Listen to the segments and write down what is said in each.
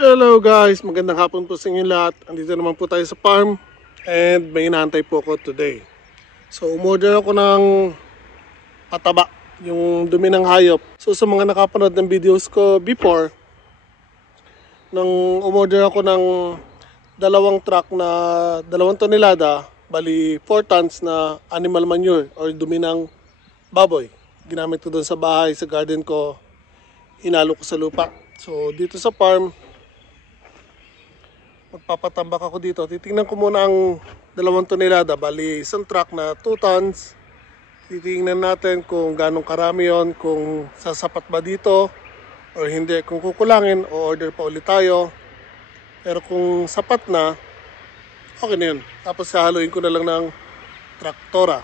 Hello guys, magandang hapon po sa inyo lahat. Andito naman po tayo sa farm and may inaantay po ako today. So umorder ako ng pataba, yung dumi ng hayop. So sa mga nakapanood ng videos ko before, nang umorder ako ng dalawang truck na 2 tonelada, bali 4 tons na animal manure or dumi ng baboy. Ginamit ko doon sa bahay, sa garden ko, inalo ko sa lupa. So dito sa farm, magpapatambak ako dito. Titingnan ko muna ang 2 tonelada, bali isang truck na 2 tons. Titingnan natin kung ganong karami yon, kung sasapat ba dito or hindi. Kung kukulangin, o order pa ulit tayo. Pero kung sapat na, okay na yun. Tapos hahaluin ko na lang ng traktora.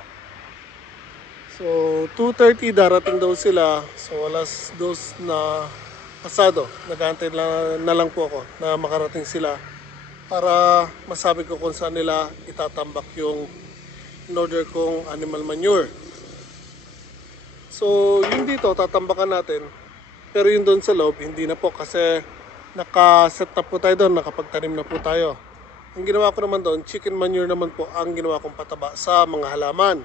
So 2:30 darating daw sila. So alas 2 na pasado, nag-aantay na lang po ako na makarating sila para masabi ko kung saan nila itatambak yung in-order kong animal manure. So yung dito tatambakan natin, pero yung doon sa loob hindi na po kasi naka-set na po tayo doon, nakapagtanim na po tayo. Ang ginawa ko naman doon, chicken manure naman po ang ginawa kong pataba sa mga halaman.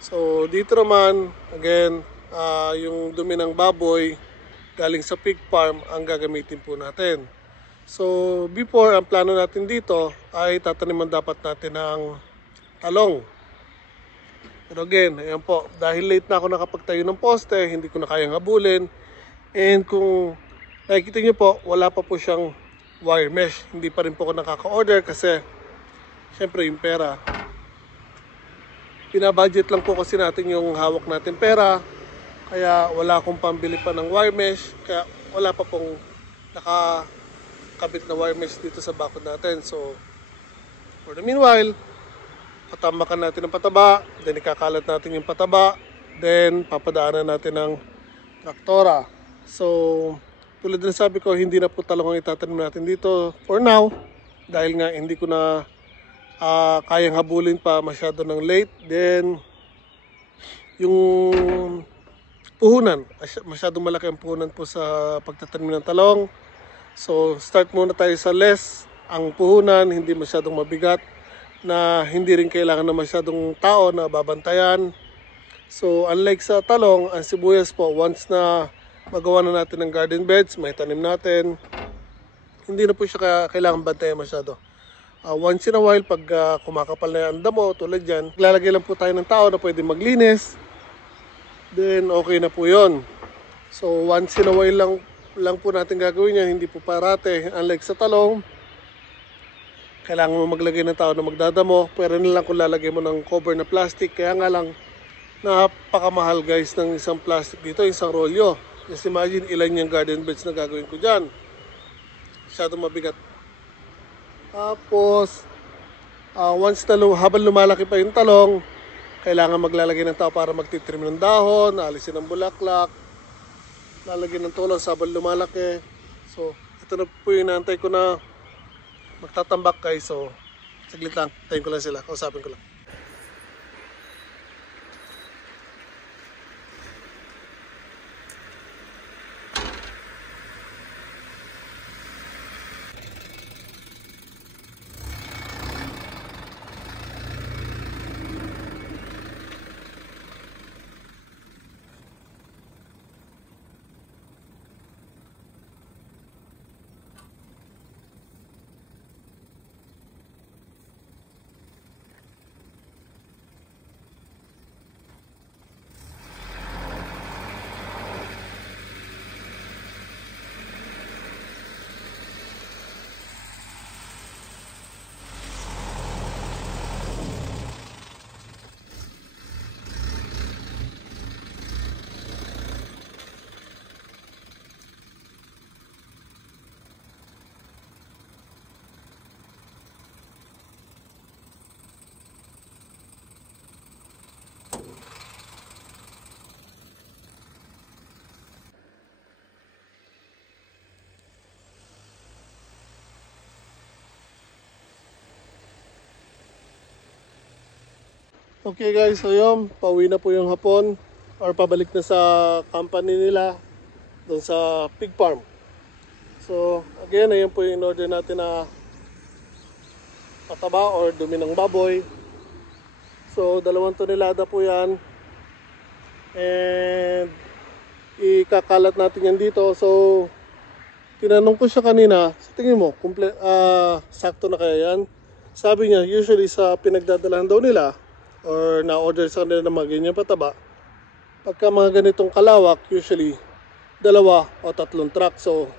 So dito naman again, yung dumi ng baboy galing sa pig farm ang gagamitin po natin. So before, ang plano natin dito ay tataniman dapat natin ng talong. Pero again, ayan po, dahil late na ako nakapagtayo ng poste, hindi ko na kayang habulin. And kung nakikita nyo po, wala pa po siyang wire mesh. Hindi pa rin po ako nakaka-order kasi syempre yung pera. Pinabudget lang po kasi natin yung hawak natin pera. Kaya wala akong pambili pa ng wire mesh. Kaya wala pa pong nakakabit na wire mesh dito sa bakod natin. So for the meanwhile, patambakan natin ng pataba, then ikakalat natin yung pataba, then papadaanan natin ng traktora. So tulad na sabi ko, hindi na po talong ang itatanim natin dito for now, dahil nga hindi ko na kayang habulin pa masyado ng late. Then yung puhunan, masyadong malaki ang puhunan po sa pagtatanim ng talong. So start muna tayo sa less ang puhunan, hindi masyadong mabigat, na hindi rin kailangan na masyadong tao na babantayan. So unlike sa talong, ang sibuyas po, once na magawa na natin ng garden beds, may tanim natin, hindi na po siya kailangan bantayan masyado. Once in a while, pag kumakapal na ang damo, tulad yan, lalagay lang po tayo ng tao na pwede maglinis, then okay na po yon. So once in a while lang po natin gagawin yan, hindi po parate. Unlike sa talong, kailangan mo maglagay ng tao na magdadamo, pero na lang kung lalagay mo ng cover na plastic. Kaya nga lang, napakamahal guys ng isang plastic dito, isang rolyo. Just imagine ilan yung garden beds na gagawin ko dyan. Masyadong mabigat. Tapos once na habang lumalaki pa yung talong, kailangan maglalagay ng tao para magtitrim ng dahon, alisin ng bulaklak, lalagyan ng tulong habang lumalaki. So ito na po yung inaantay ko na magtatambak guys. So saglit lang, tayin ko lang sila, kausapin ko lang. Okay guys, so yun, pauwi na po yung hapon. or pabalik na sa company nila doon sa pig farm. So again, ayan po yung in-order natin na pataba or dumi ng baboy. So 2 tonelada po yan, and ikakalat natin yan dito. So tinanong ko siya kanina, sa tingin mo sakto na kaya yan? Sabi niya usually sa pinagdadalahan daw nila or na-order sa kanila ng mga ganyan pataba, pagka mga ganitong kalawak, usually 2 o 3 truck. So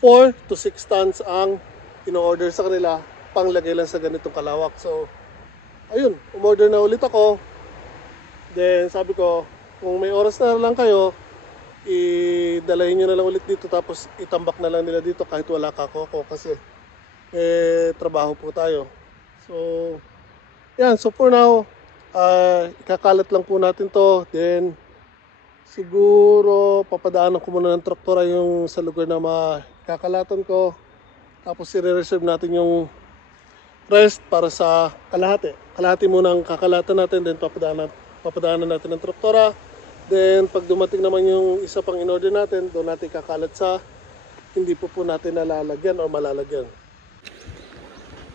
4 to 6 tons ang in-order sa kanila, panglagay lang sa ganitong kalawak. So ayun, umorder na ulit ako. Then sabi ko, kung may oras na lang kayo, idalahin nyo na lang ulit dito, tapos itambak na lang nila dito kahit wala kako kasi trabaho po tayo. So yan, so for now ikakalat lang po natin to. Then siguro papadaanan ko muna ng traktora yung sa lugar na makakalatan ko, tapos i-reserve natin yung rest para sa kalahati muna ang kakalatan natin, then papadaanan natin ng traktora. Then pag dumating naman yung isa pang in-order natin, doon natin kakalat sa hindi po natin nalalagyan o malalagyan.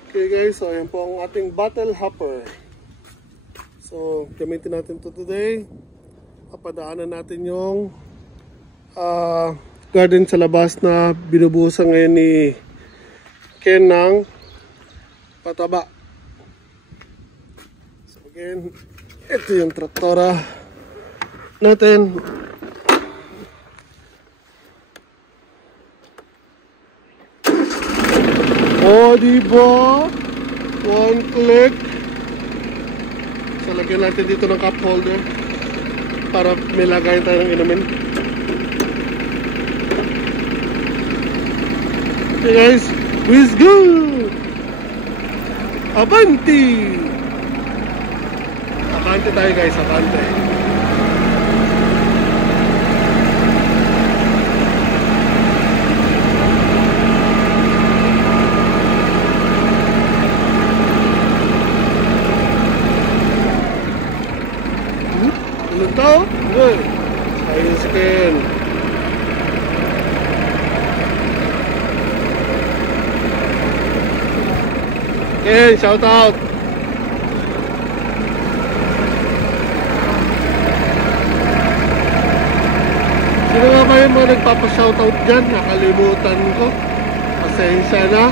Okay guys, so ayan po ang ating bottle hopper. So gamitin natin to today. Papadaanan natin yung garden sa labas na binubuhusan ngayon ni Ken ng pataba. So again, ito yung traktora natin. O diba? One click. So lagyan natin dito ng cup holder para may lagayan tayo ng inumin. Okay guys, let's go! Abante! Abante tayo guys, abante. Ulit tao? Good. Ayun si Ken. Ken, shout out! Sino nga ba yung mga nagpapa-shoutout dyan? Nakalimutan ko. Pasensya na.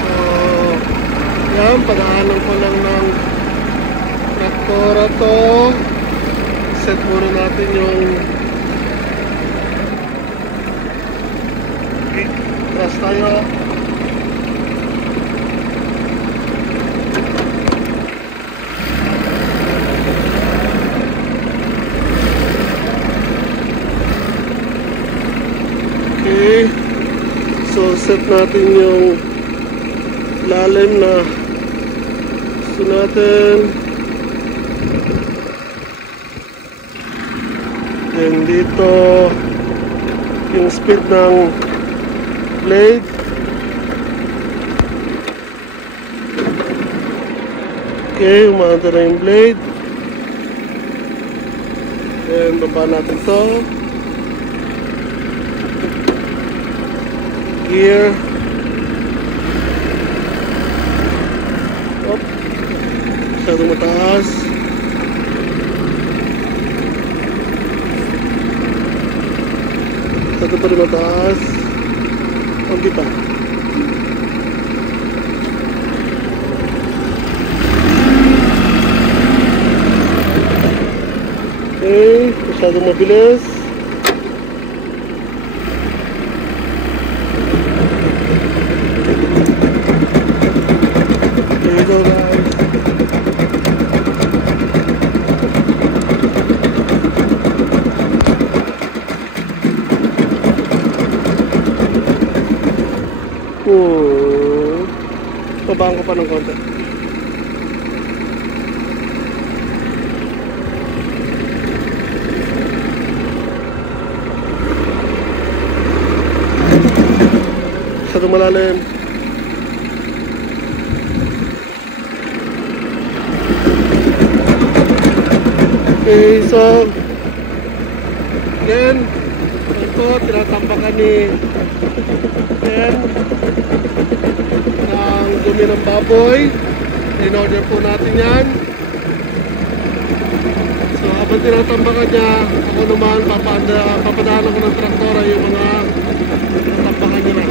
So, yan. Padaanan ko lang ng traktora to. Set muna natin yung atras tayo. So set natin yung lalim na gusto natin. Then dito yung speed ng blade. Okay, umanda na yung blade. Then baba natin to. Gear. Op. Masyadong mataas. Masyado pa rin mataas. Hindi pa. Okay, masyadong mabilis. Babaan ko pa ng konti. Masyadong malalim. Okay, so again, ito, tinatambakan ni Ken ng dumi ng baboy. In order po natin yan. So habang tinatambakan niya, ako naman papadaan ako ng traktora yung mga tinatambakan niya na.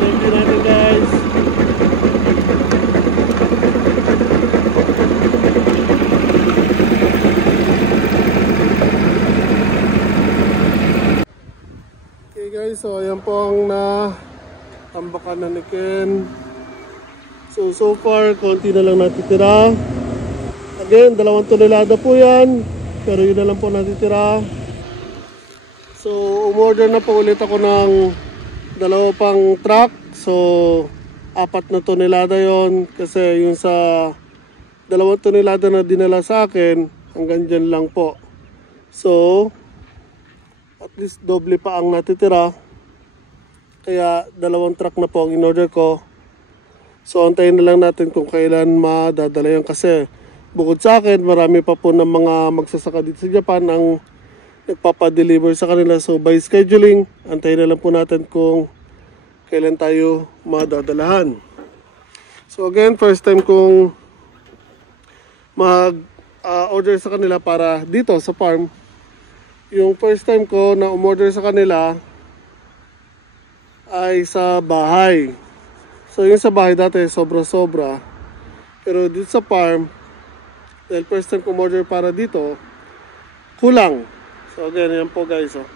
Thank you natin guys. Okay guys, so ayan po ang natambakan na ni Ken. So far, konti na lang natitira. Again, 2 tonelada po yan. Pero yun na lang po natitira. So, umorder na po ulit ako ng 2 pang truck. So, 4 na tonelada yon. Kasi yung sa 2 tonelada na dinala sa akin, hanggang dyan lang po. So, at least doble pa ang natitira. Kaya 2 truck na po ang in-order ko. So antayin na lang natin kung kailan madadala yan kasi bukod sa akin marami pa po ng mga magsasaka dito sa Japan ang nagpapadeliver sa kanila. So by scheduling, antayin na lang po natin kung kailan tayo madadalahan. So again, first time kong mag-order sa kanila para dito sa farm. Yung first time ko na umorder sa kanila ay sa bahay. So yung sa bahay dati sobra-sobra. Pero dito sa farm, dahil first time ko order para dito, kulang. So again, yan po guys. Oh.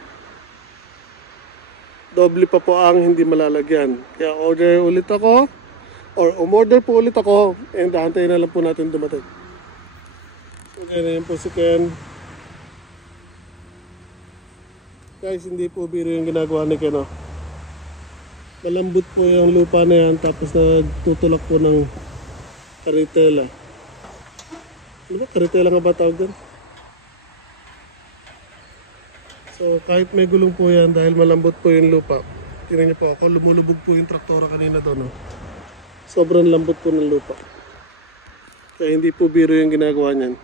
Doble pa po ang hindi malalagyan. Kaya order ulit ako. Or umorder po ulit ako. And hantayin na lang po natin dumating. So again, yan po si Ken. Guys, hindi po biro yung ginagawa ni Ken. Oh. Malambot po yung lupa na yan, tapos nagtutulak po ng karitela. Ano ba? Karitela nga ba tawag din? So kahit may gulong po yan, dahil malambot po yung lupa. Tingnan niyo po ako, lumulubog po yung traktora kanina doon. No? Sobrang lambot po ng lupa. Kaya hindi po biro yung ginagawa niyan.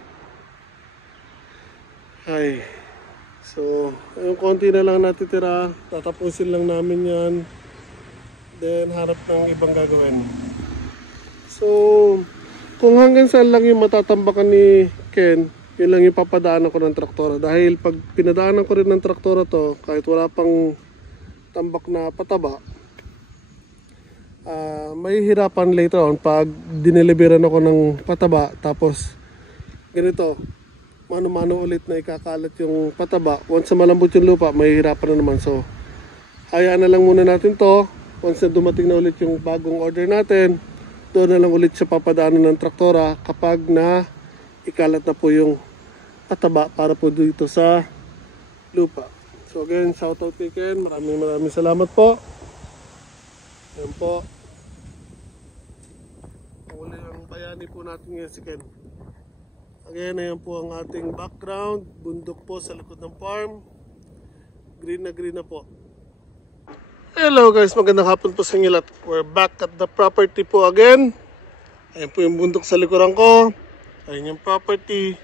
Ay. So, yung konti na lang natitira, tatapusin lang namin yan. Then harap ng ibang gagawin. So kung hanggang saan lang yung matatambakan ni Ken, yun lang yung papadaan ako ng traktora. Dahil pag pinadaanan ko rin ng traktora to, kahit wala pang tambak na pataba, may hirapan later on pag dineliveran ako ng pataba. Tapos ganito, mano-mano ulit na ikakalat yung pataba. Once na malambot yung lupa, may hirapan na naman. So hayaan na lang muna natin to. Once na dumating na ulit yung bagong order natin, doon na lang ulit siya papadaanan ng traktora kapag na ikalat na po yung pataba para po dito sa lupa. So again, shout out kay Ken. Maraming salamat po. Ayan po. Uli ang bayani po natin ngayon si Ken. Again, ayan po ang ating background. Bundok po sa likod ng farm. Green na po. Hello guys, magandang hapon po sa inyo lahat. We're back at the property po again. Ayan po yung bundok sa likuran ko. Ayan yung property.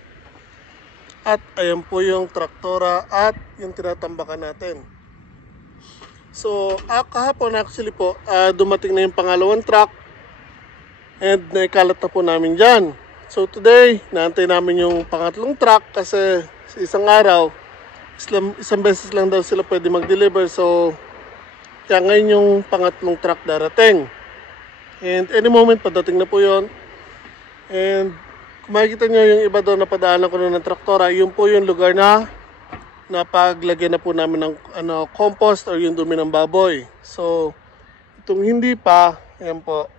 At ayan po yung traktora at yung tinatambakan natin. So kahapon actually po, dumating na yung pangalawang truck. And naikalat na po namin dyan. So today, naantay namin yung pangatlong truck kasi sa isang araw, isang beses lang daw sila pwede mag-deliver. So kaya ngayon yung pangatlong truck darating. And any moment padating na po yon. And kung makikita nyo yung iba doon na padaanan ko na ng traktora, yun po yung lugar na napaglagyan na po namin ng compost or yung dumi ng baboy. So itong hindi pa, yan po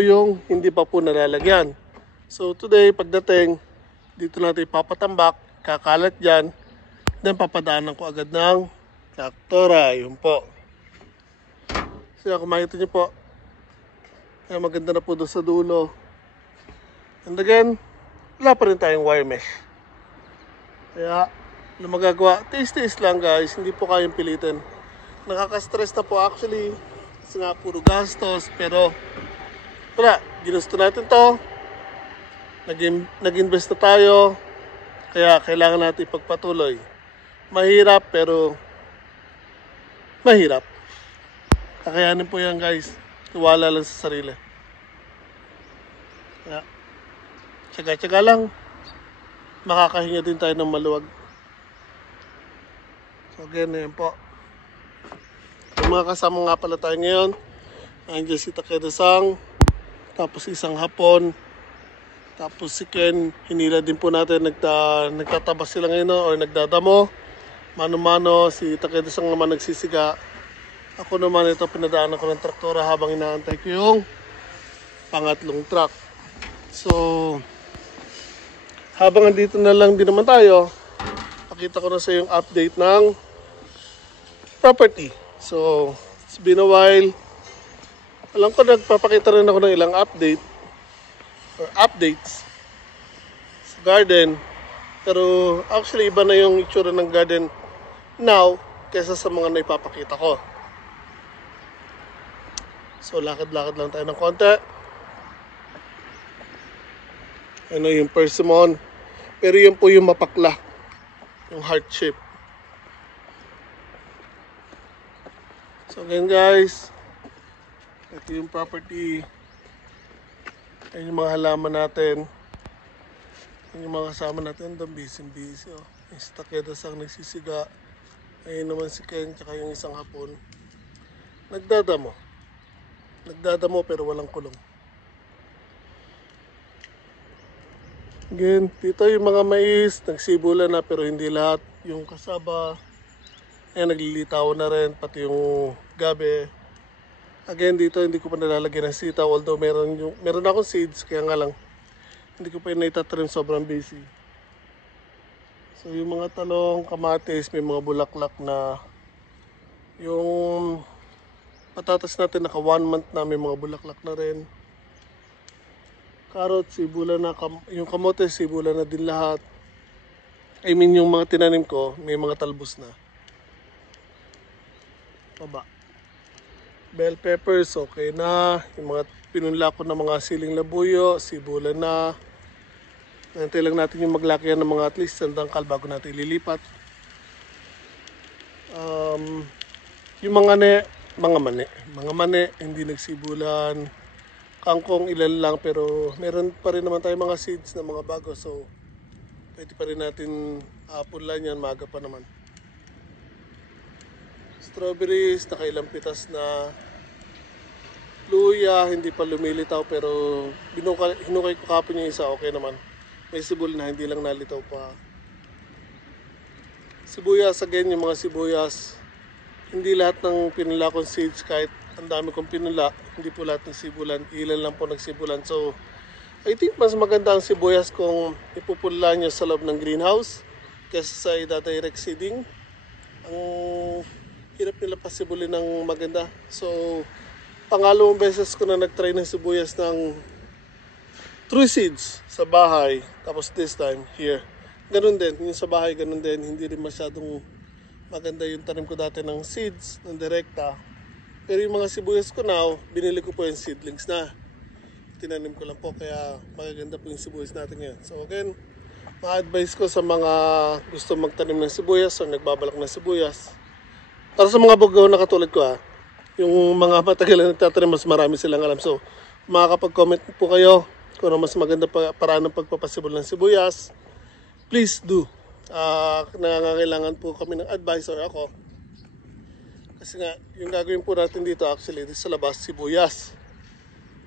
yung hindi pa po nalalagyan. So today pagdating, dito natin ipapatambak, kakalat dyan, then papadaanan ko agad ng traktora. Yun po. So kung makita nyo po, ay maganda na po doon sa dulo. And again, wala pa rin tayong wire mesh. Kaya, ano magagawa? Tiis-tiis lang guys, hindi po kayang pilitin. Nakaka-stress na po actually, kasi nga puro gastos, pero wala, ginusto natin to. Nag-invest na tayo, kaya kailangan natin ipagpatuloy. Mahirap pero mahirap. Kakayanin po yan guys. Tiwala lang sa sarili. Kaya, tsaga-tsaga lang. Makakahinga din tayo ng maluwag. So again, yan po. Yung mga kasama nga pala tayo ngayon. Nandiyan si Takeda-san. Tapos isang hapon. Tapos si Ken. Hinila din po natin. Nagtatabas sila ngayon or nagdadamo. Mano-mano. Si Takeda-san naman nagsisiga. Ako naman ito pinadaanan ko ng traktora habang inaantay ko yung pangatlong truck. So, habang andito na lang din naman tayo, pakita ko na sa yung update ng property. So, it's been a while. Alam ko nagpapakita rin ako ng ilang update or updates sa garden. Pero actually iba na yung itsura ng garden now kaysa sa mga naipapakita ko. So, lakad-lakad lang tayo ng konti. Ano yung persimmon. Pero yun po yung mapakla. Yung heart shape. So again guys. Ito yung property. Ayan yung mga halaman natin. Ayan yung mga kasama natin. Doon busy. Oh. Yung si Takeda-san nagsisiga. Ayun naman si Ken. Tsaka yung isang hapon. Nagdadamo pero walang kulong. Again, dito yung mga mais, nagsibulan na pero hindi lahat. Yung kasaba, ayan, naglilitawan na rin, pati yung gabi. Again, dito hindi ko pa nalalagyan ng sitaw, although meron akong seeds, kaya nga lang, hindi ko pa yun naitatrim, sobrang busy. So yung mga talong, kamatis, may mga bulaklak na. Yung patatas natin naka 1 month na, may mga bulaklak na rin. Carrot, sibulan na, yung kamote, sibulan na din lahat. I mean, yung mga tinanim ko, may mga talbos na. Baba. Bell peppers, okay na. Yung mga pinunla ko ng mga siling labuyo, sibulan na. Nantay lang natin yung maglakihan ng mga at least sandangkal bago natin ililipat. Yung mga mani, hindi nagsibulan. Kangkong ilan lang pero meron pa rin naman tayong mga seeds na mga bago, so pwede pa rin natin punlan yan, maaga pa naman. Strawberries, nakailang pitas na. Luya, hindi pa lumilitaw pero hinukay ko kapon yung isa, okay naman. May sibol na, hindi lang nalitaw pa. Sibuyas, again, yung mga sibuyas, hindi lahat ng pinula kong seeds, kahit ang dami kong pinula, hindi po lahat ng sibulan, ilan lang po nagsibulan. So, I think mas maganda ang sibuyas kung ipupula nyo sa loob ng greenhouse kaysa sa ida-direct seeding. Ang hirap nila pasibulin ng maganda. So, pangalawang beses ko na nag-try ng sibuyas ng true seeds sa bahay. Tapos this time, here. Ganun din, yung sa bahay ganun din, hindi rin masyadong maganda yung tanim ko dati ng seeds, ng direkta. Pero yung mga sibuyas ko now, binili ko po yung seedlings na. Tinanim ko lang po, kaya magaganda po yung sibuyas natin ngayon. So again, ma-advise ko sa mga gusto magtanim ng sibuyas o nagbabalak ng sibuyas. Para sa mga bugaw na katulad ko yung mga matagal na nagtatanim, mas marami silang alam. So makakapag-comment po kayo kung ano mas maganda paraan ng pagpapasibol ng sibuyas. Please do. Nangangailangan po kami ng advisor ako. Kasi nga, yung gagawin po natin dito actually, dito sa labas, sibuyas.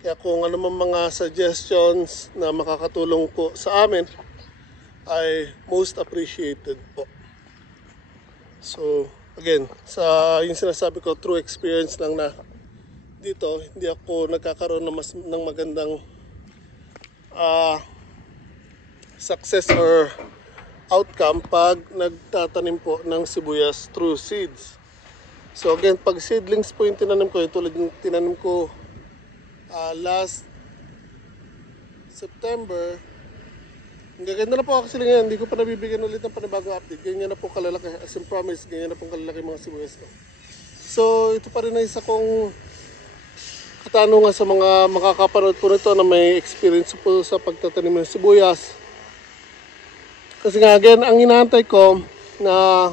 Kaya kung ano man mga suggestions na makakatulong po sa amin, ay most appreciated po. So, again, yung sinasabi ko, true experience lang na dito, hindi ako nagkakaroon ng magandang success or outcome pag nagtatanim po ng sibuyas through seeds. So again, pag seedlings po yung tinanim ko, yung tulad yung tinanim ko last September, ang gaganda na po actually ngayon, hindi ko pa nabibigyan ulit ng panibagong update. Ganyan na po kalalaki, as in promise, ganyan na po kalalaki mga sibuyas ko. So ito pa rin na isa kong katanungan sa mga makakapanood po nito na may experience po sa pagtatanim ng sibuyas. Kasi nga again, ang inaantay ko na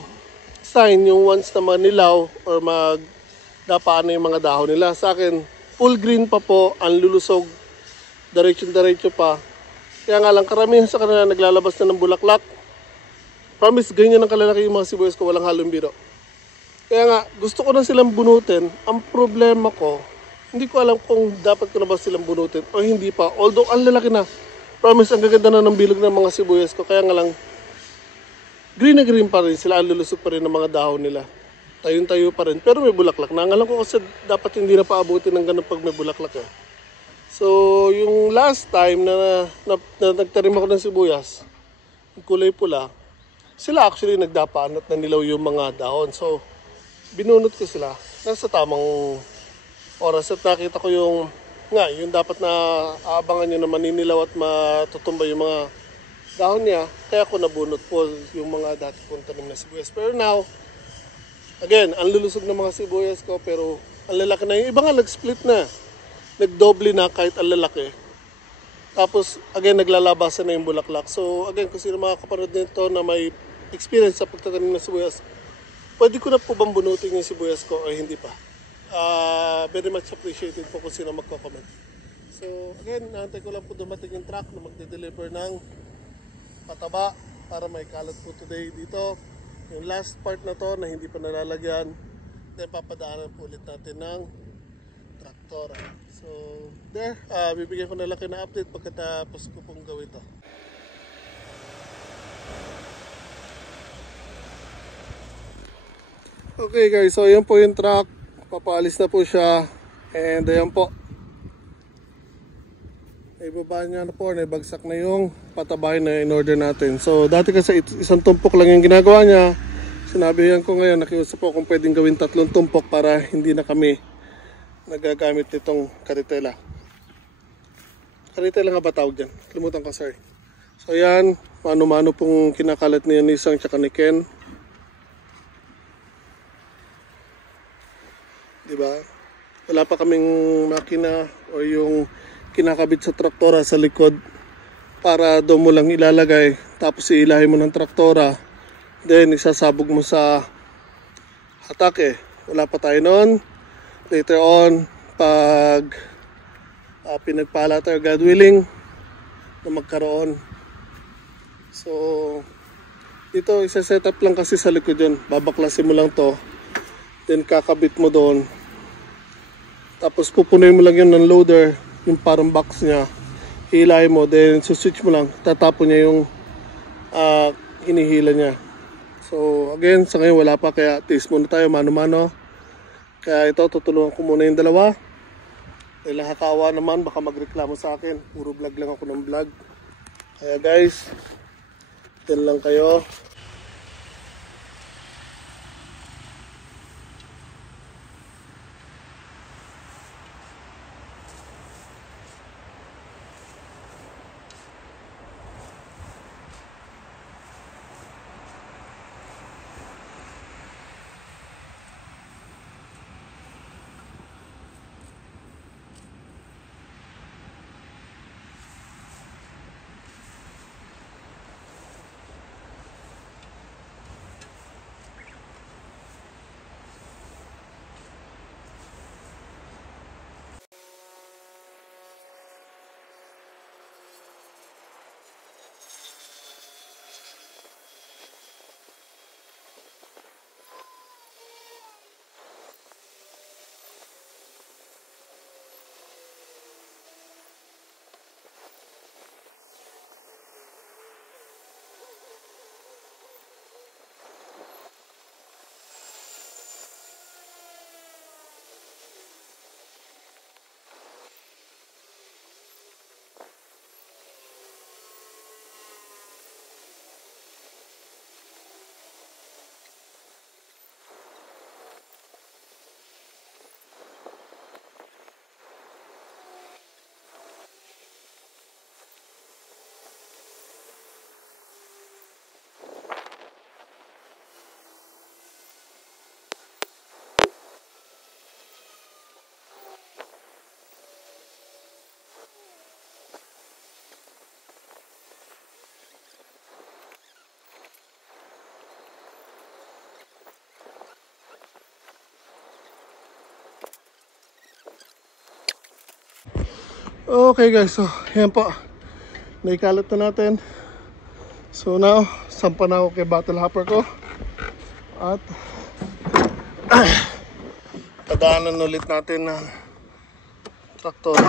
sign yung once na manilaw or magdapaan na yung mga dahon nila. Sa akin, full green pa po, ang lulusog, diretso pa. Kaya nga lang, karamihan sa kanila naglalabas na ng bulaklak. Promise, ganyan ang kalalaki yung mga sibuyas ko, walang halong biro. Kaya nga, gusto ko na silang bunutin. Ang problema ko, hindi ko alam kung dapat ko na ba silang bunutin o hindi pa. Although, ang lalaki na. Promise, ang gaganda na ng bilog ng mga sibuyas ko. Kaya nga lang, green na green pa rin sila. Ang lulusog pa rin ng mga dahon nila. Tayong-tayo pa rin. Pero may bulaklak na. Ang alam ko kasi dapat hindi na paabutin ng ganun pag may bulaklak. So, yung last time na nagtanim ako ng sibuyas, kulay pula, sila actually nagdapaan at nanilaw yung mga dahon. So, binunot ko sila. Nasa tamang oras at nakita ko yung dapat na aabangan nyo na maninilaw at matutumba yung mga dahon niya. Kaya ko nabunot po yung mga dati kong tanim na sibuyas. Pero now, again, ang lulusog ng mga sibuyas ko pero ang lalaki na. Yung iba nga nag-split na. Nagdoble na kahit ang lalaki. Tapos, again, naglalabasan na yung bulaklak. So, again, kung sino mga kapanood nito na may experience sa pagtatanim ng sibuyas, pwede ko na po bang bunutin yung sibuyas ko o hindi pa? Very much appreciated po kung sino magko-comment. So, again, naantay ko lang po dumating yung truck na magde-deliver ng pataba para may kalat po today dito. Yung last part na to na hindi pa nalalagyan, then papadaanan po ulit natin ng traktor. So, there, bibigyan ko na lang kayo na update pagkatapos ko pong gawin to. Okay guys, so yun po yung truck. Papaalis na po siya. And ayan po. Ibaba niya na po, naibagsak na yung patabay na in-order natin. So dati kasi isang tumpok lang yung ginagawa niya. Sinabihan ko ngayon, nakiusap po kung pwedeng gawin 3 tumpok para hindi na kami nagagamit nitong karitela. Karitela nga ba tawag dyan? Kalimutan ko, sorry. So yan, mano-mano pong kinakalat niya ni Isang tsaka ni Ken. Diba? Wala pa kaming makina o yung kinakabit sa traktora sa likod para doon mo lang ilalagay tapos iilahin mo ng traktora then isasabog mo sa hatake. Wala pa tayo noon. Later on pag pinagpala tayo, God willing, na magkaroon. So dito isa-set up lang kasi sa likod yun. Babaklasin mo lang to, then kakabit mo doon, tapos pupunuin mo lang yun ng loader, yung parang box niya, hilahin mo, then switch mo lang, tatapon niya yung hinihila niya. So again, sa ngayon wala pa, kaya test muna tayo mano-mano. Kaya ito, tutulungan ko muna yung dalawa dahil nakakawa naman, baka magreklamo sa akin, puro vlog lang ako ng vlog. Kaya guys, yan lang kayo. Okay guys, so yan po. Naikalat na natin. So now, sampa na ako kay battle hopper ko. At padaanan ulit natin ng traktor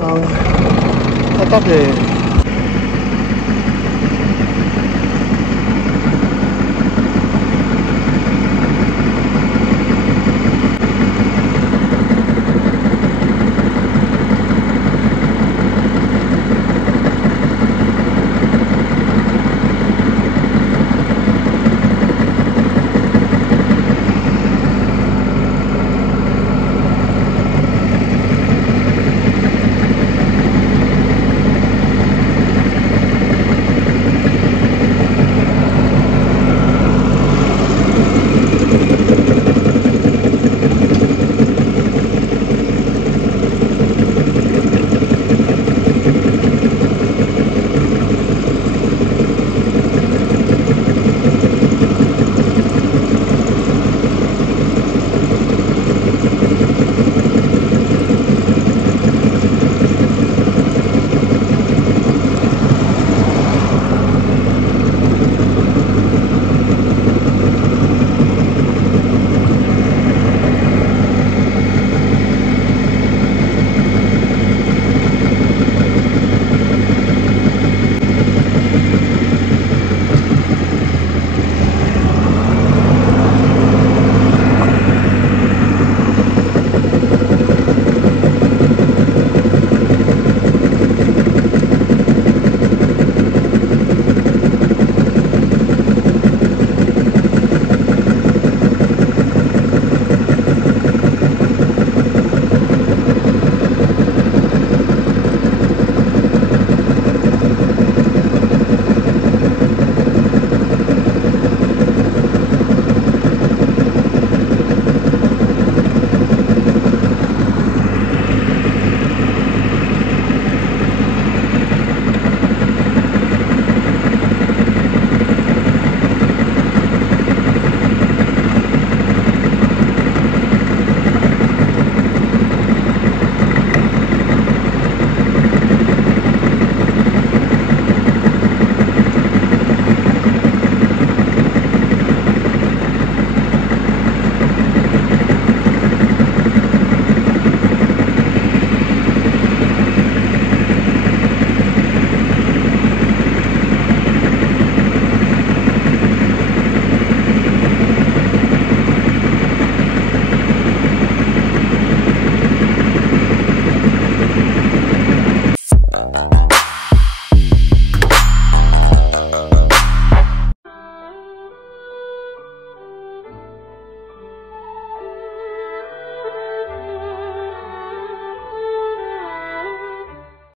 ang atake.